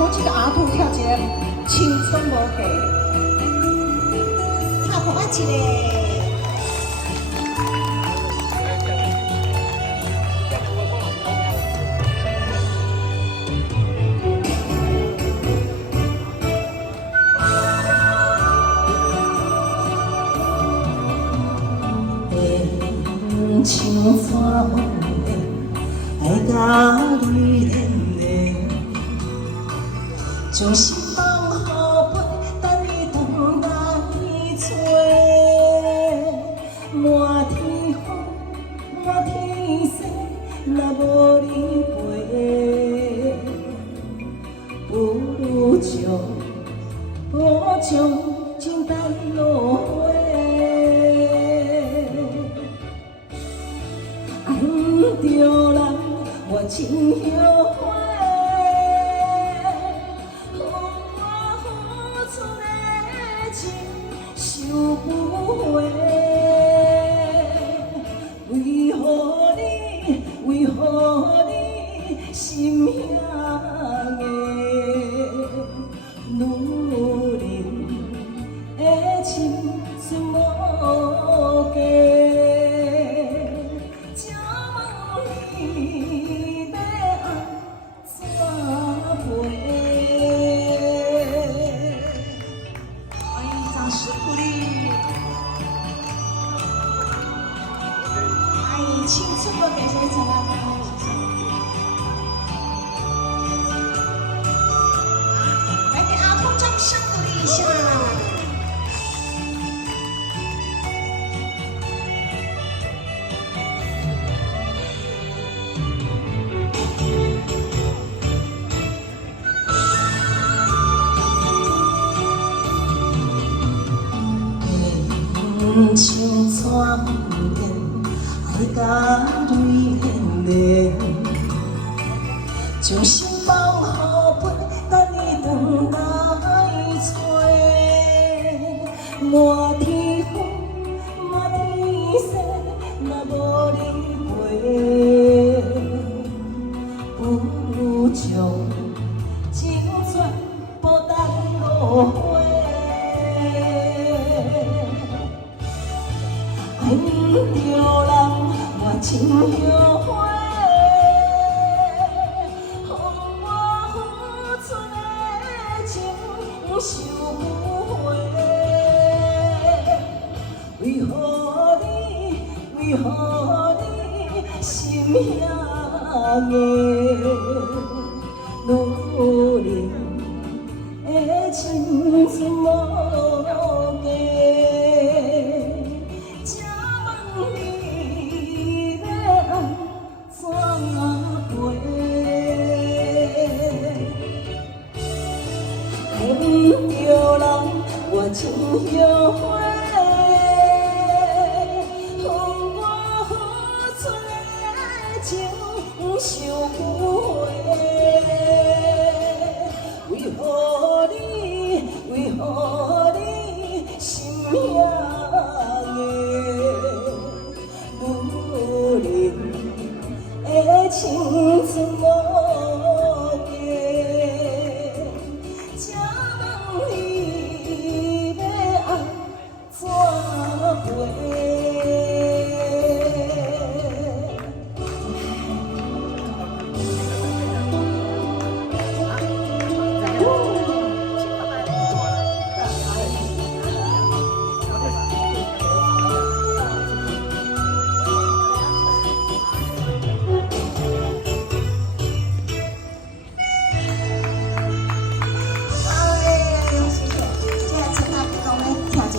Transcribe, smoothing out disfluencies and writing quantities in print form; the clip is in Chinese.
鼓这个阿兔跳一个青春无价，跳看我一个。 像山风的，爱甲你恋恋，将心放好飞，等你等来找。满天风，满天雪，若无你陪，不将情淡落花。 着人，我真后悔，我付出的情收不回。为何你心遐硬？女人的青春无价。 青春无价，谢谢陈老板，谢谢。来给阿童掌声鼓励一下。像山风爱甲泪连连，将心放好飞，等你回来找。满天风，满天雪，若无你陪，不将情全部等落花。 爱着人，我真后悔，我付出的情收不回。为何你心遐硬？女人的青春无价。 恨着人，我真后悔。